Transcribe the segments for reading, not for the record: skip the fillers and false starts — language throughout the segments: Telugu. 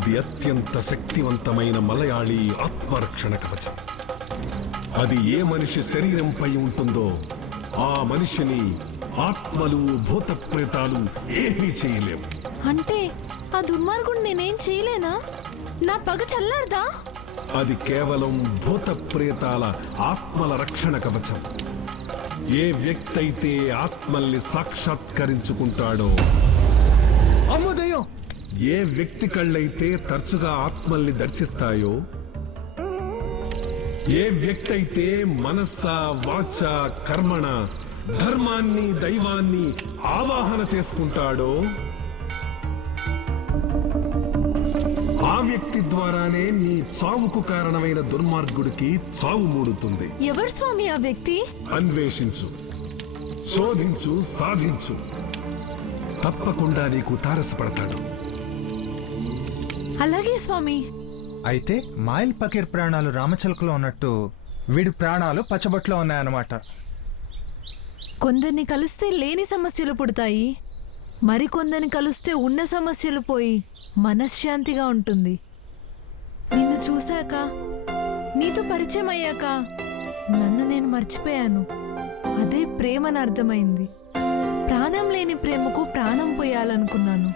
అది అత్యంత శక్తివంతమైన మలయాళీ ఆత్మరక్షణ కవచం. అది ఏ మనిషి శరీరంపై ఉంటుందో ఆ మనిషిని ఆత్మలు భూత ప్రేతాలు ఏమీ చేయలేవు. అంటే ఆ దుర్మార్గుడు నేనేం చేయలేనా? నా పగ చల్లారదా? అది కేవలం భూత ప్రేతాల ఆత్మల రక్షణ కవచం. ఏ వ్యక్తి అయితే ఆత్మల్ని సాక్షాత్కరించుకుంటాడో, అమ్మోదయం, ఏ వ్యక్తి కళ్ళైతే తరచుగా ఆత్మల్ని దర్శిస్తాయో, ఏ వ్యక్తి అయితే మనస్స వాచ కర్మణ ధర్మాన్ని దైవాన్ని ఆవాహన చేసుకుంటాడో ఆ వ్యక్తి ద్వారానే నీ చావుకు కారణమైన దుర్మార్గుడికి చావు మూడుతుంది. ఎవరు స్వామి ఆ వ్యక్తి? అన్వేషించు, శోధించు, సాధించు. తప్పకుండా నీకు తారసపడతాడు. అలాగే స్వామి. అయితే మాయిల్ పకీర్ ప్రాణాలు రామచిలకలో ఉన్నట్టు వీడి ప్రాణాలు పచ్చబొట్లో ఉన్నాయన్నమాట. కొందరిని కలిస్తే లేని సమస్యలు పుడతాయి, మరికొందరిని కలిస్తే ఉన్న సమస్యలు పోయి మనశ్శాంతిగా ఉంటుంది. నిన్ను చూశాక, నీతో పరిచయం అయ్యాక నన్ను నేను మర్చిపోయాను. అదే ప్రేమని అర్థమైంది. ప్రాణం లేని ప్రేమకు ప్రాణం పోయాలనుకున్నాను.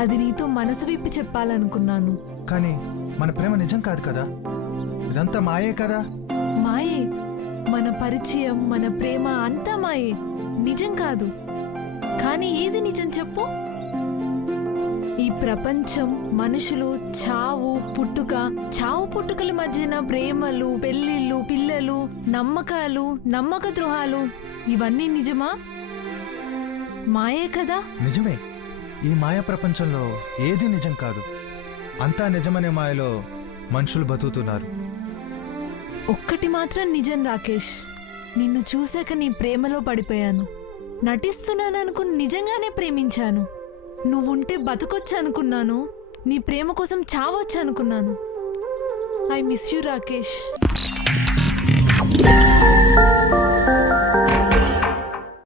అది నీతో మనసు విప్పి చెప్పాలనుకున్నాను. కానీ మన ప్రేమ నిజం కాదు కదా, ఇదంతా మాయే కదా. మాయే. మన పరిచయం, మన ప్రేమ అంతా మాయే, నిజం కాదు. కానీ ఏది నిజం చెప్పు? ఈ ప్రపంచం, మనుషులు, చావు పుట్టుకల మధ్యన ప్రేమలు, పెళ్లిళ్ళు, పిల్లలు, నమ్మకాలు, నమ్మక ద్రోహాలు, ఇవన్నీ నిజమా? మాయే కదా. నిజమే. ఈ మాయ ప్రపంచంలో ఏది నిజం కాదు. అంతా నిజమనే మాయలో మనుషులు బతుకుతున్నారు. ఒక్కటి మాత్రం నిజం రాకేష్, నిన్ను చూశాక నీ ప్రేమలో పడిపోయాను. నటిస్తున్నాననుకుని నిజంగానే ప్రేమించాను. నువ్వుంటే బతకొచ్చు అనుకున్నాను. నీ ప్రేమ కోసం చావచ్చు అనుకున్నాను. I miss you Rakesh.